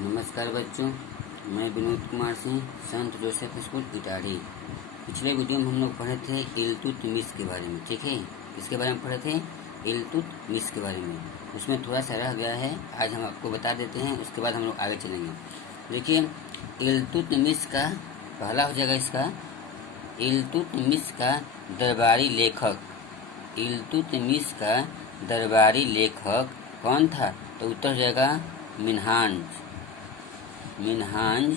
नमस्कार बच्चों, मैं विनोद कुमार सिंह, संत जोसेफ स्कूल इटाढ़ी। पिछले वीडियो में हम लोग पढ़े थे इल्तुतमिश के बारे में। ठीक है, किसके बारे में पढ़े थे? इल्तुतमिश के बारे में। उसमें थोड़ा सा रह गया है, आज हम आपको बता देते हैं, उसके बाद हम लोग आगे चलेंगे। देखिए, इल्तुतमिश का पहला हो जाएगा इसका इल्तुतमिश का दरबारी लेखक। इल्तुतमिश का दरबारी लेखक कौन था? तो उत्तर हो जाएगा मिन्हाज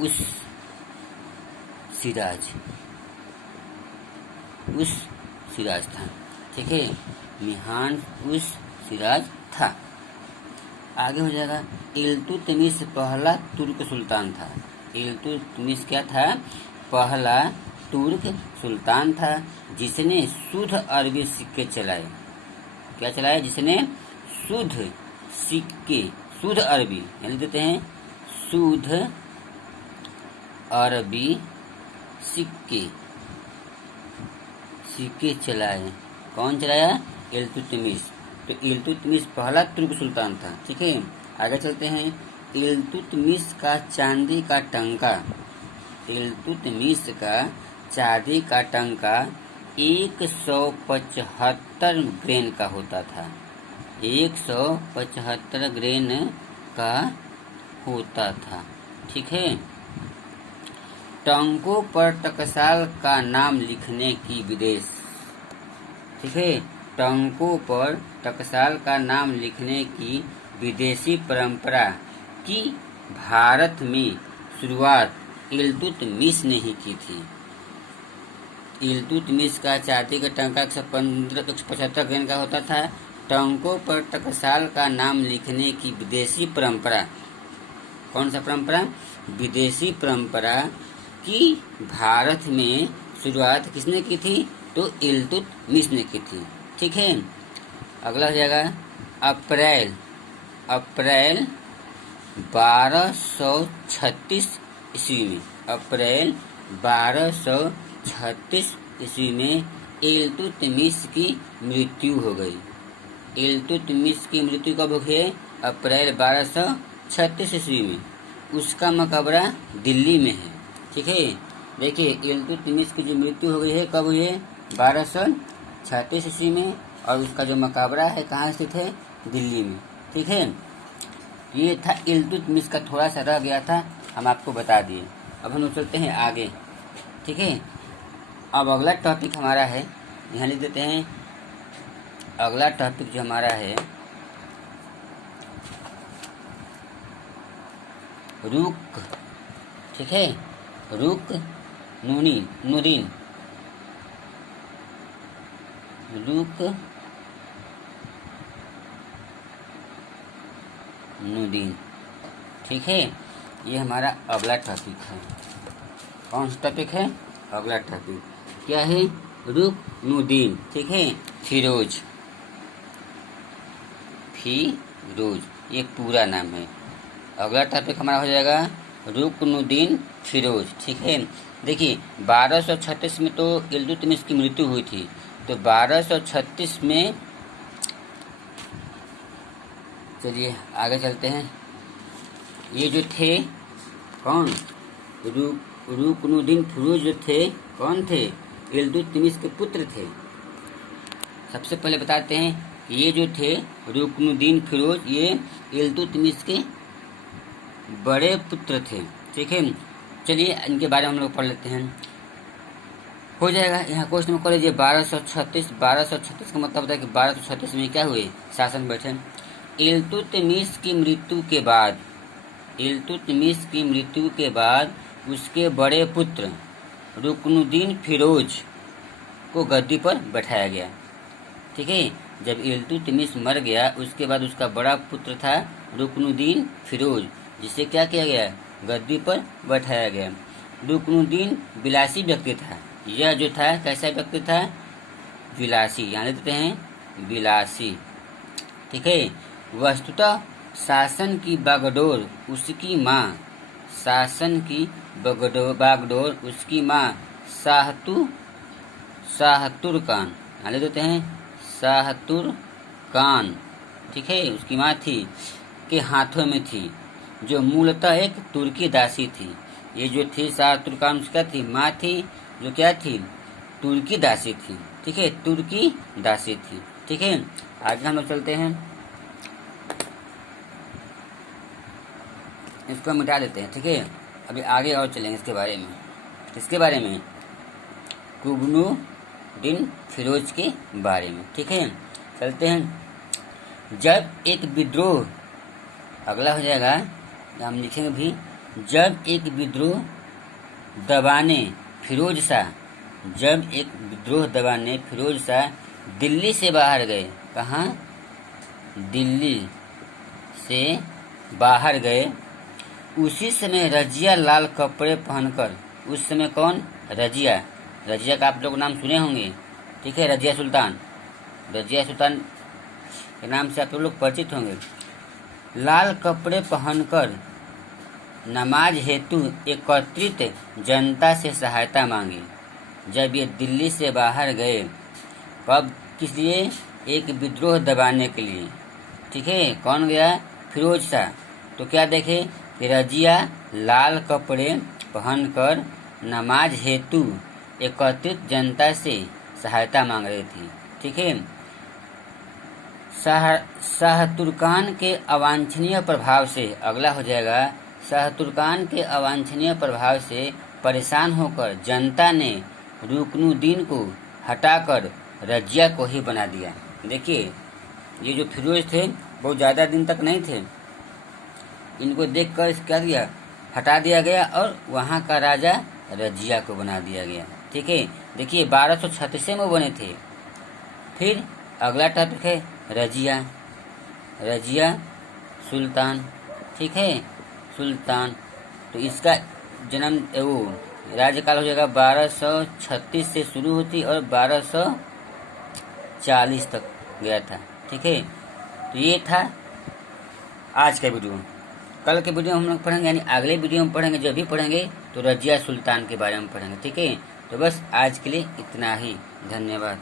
उस सिराज था। ठीक है, मिन्हाज उस सिराज था। आगे हो जाएगा इल्तुतमिश पहला तुर्क सुल्तान था। इल्तुतमिश क्या था? पहला तुर्क सुल्तान था जिसने शुद्ध अरबी सिक्के चलाए। क्या चलाया? जिसने शुद्ध सिक्के, शुद्ध अरबी यानी देते हैं शुद्ध अरबी सिक्के चलाए। कौन चलाया? इल्तुतमिश। तो इल्तुतमिश पहला तुर्क सुल्तान था। ठीक है, आगे चलते हैं। इल्तुतमिश का चांदी का टंका। इल्तुतमिश का चांदी का टंका 175 ग्रेन का होता था। 175 ग्रेन का होता था। ठीक है, टंकों पर टकसाल का नाम लिखने की विदेश। ठीक है, टंकों पर टकसाल का नाम लिखने की विदेशी परंपरा की भारत में शुरुआत इल्तुतमिश ने ही की थी। इल्तुतमिश का चांदी का टंका 175 ग्रेन का होता था। टंकों पर टकसाल का नाम लिखने की विदेशी परंपरा, कौन सा परंपरा? विदेशी परंपरा की भारत में शुरुआत किसने की थी? तो इल्तुतमिश ने की थी। ठीक है, अगला हो जाएगा अप्रैल 1236 ईस्वी में। अप्रैल 1236 ईस्वी में इल्तुतमिश की मृत्यु हो गई। इल्तुतमिश की मृत्यु कब हुई है? अप्रैल 1236 ईस्वी में। उसका मकबरा दिल्ली में है। ठीक है, देखिए इल्तुतमिश की जो मृत्यु हो गई है कब हुई है? 1236 ईस्वी में, और उसका जो मकबरा है कहाँ स्थित है? दिल्ली में। ठीक है, ये था इल्तुतमिश का, थोड़ा सा रह गया था, हम आपको बता दिए। अब हम लोग चलते हैं आगे। ठीक है, अब अगला टॉपिक हमारा है, यहाँ लिख देते हैं। अगला टॉपिक जो हमारा है रुक। ठीक है, रुकनुद्दीन ठीक है, ये हमारा अगला टॉपिक है। कौन सा टॉपिक है? अगला टॉपिक क्या है? रुकनुद्दीन। ठीक है, फिरोज, ये पूरा नाम है। अगला टॉपिक हमारा हो जाएगा रुकनुद्दीन फिरोज। ठीक है, देखिए 1236 में तो इल्तुतमिश की मृत्यु हुई थी, तो 1236 में, चलिए आगे चलते हैं। ये जो थे कौन? रुकनुद्दीन फिरोज जो थे, कौन थे? इल्तुतमिश के पुत्र थे। सबसे पहले बताते हैं, ये जो थे रुकनुद्दीन फिरोज, ये इल्तुतमिश के बड़े पुत्र थे। ठीक है, चलिए इनके बारे में हम लोग पढ़ लेते हैं। हो जाएगा यहाँ क्वेश्चन में, कॉलेज 1236 का मतलब होता है कि 1236 में क्या हुए? शासन बैठे। इल्तुतमिश की मृत्यु के बाद उसके बड़े पुत्र रुकनुद्दीन फिरोज को गद्दी पर बैठाया गया। ठीक है, जब इल्तुतमिश मर गया, उसके बाद उसका बड़ा पुत्र था रुकनुद्दीन फिरोज, जिसे क्या किया गया? गद्दी पर बैठाया गया। रुकनुद्दीन विलासी व्यक्ति था। यह जो था कैसा व्यक्ति था? विलासी, यहाँ देते हैं विलासी। ठीक है, वस्तुतः शासन की बागडोर उसकी माँ, शाहतुर खान, यहाँ देते हैं शाहतुर खान। ठीक है, उसकी माँ थी। के हाथों में थी, जो मूलतः एक तुर्की दासी थी। ये जो थी शाह तुर्कान क्या थी? माँ थी जो क्या थी? तुर्की दासी थी। ठीक है, तुर्की दासी थी। ठीक है, आगे हम लोग चलते हैं, इसको मिटा देते हैं। ठीक है, अभी आगे और चलेंगे इसके बारे में। इसके बारे में कुबनुद्दीन फिरोज के बारे में। ठीक है, चलते हैं। जब एक विद्रोह, अगला हो जाएगा, हम लिखेंगे भी, जब एक विद्रोह दबाने फिरोज शाह, जब एक विद्रोह दबाने फिरोज शाह दिल्ली से बाहर गए। कहाँ? दिल्ली से बाहर गए। उसी समय रजिया लाल कपड़े पहनकर, उस समय कौन? रजिया। रजिया का आप लोग नाम सुने होंगे। ठीक है, रजिया सुल्तान, रजिया सुल्तान के नाम से आप लोग परिचित होंगे। लाल कपड़े पहनकर नमाज हेतु एकत्रित जनता से सहायता मांगी। जब ये दिल्ली से बाहर गए, कब? किस लिए? एक विद्रोह दबाने के लिए। ठीक है, कौन गया? फिरोज शाह। तो क्या देखे कि रजिया लाल कपड़े पहनकर नमाज हेतु एकत्रित जनता से सहायता मांग रही थी। ठीक है, शाह तुर्कान के अवांछनीय प्रभाव से, अगला हो जाएगा, शाह तुर्कान के अवांछनीय प्रभाव से परेशान होकर जनता ने रुकनुद्दीन को हटाकर रजिया को ही बना दिया। देखिए, ये जो फिरोज थे बहुत ज़्यादा दिन तक नहीं थे, इनको देखकर क्या किया? हटा दिया गया और वहाँ का राजा रजिया को बना दिया गया। ठीक है, देखिए 1236 में बने थे। फिर अगला टॉपिक है रजिया, रजिया सुल्तान। ठीक है, सुल्तान। तो इसका जन्म वो राज्यकाल हो जाएगा 1236 से शुरू होती और 1240 तक गया था। ठीक है, तो ये था आज का वीडियो। कल के वीडियो में हम लोग पढ़ेंगे, यानी अगले वीडियो में पढ़ेंगे, जब भी पढ़ेंगे तो रजिया सुल्तान के बारे में पढ़ेंगे। ठीक है, तो बस आज के लिए इतना ही। धन्यवाद।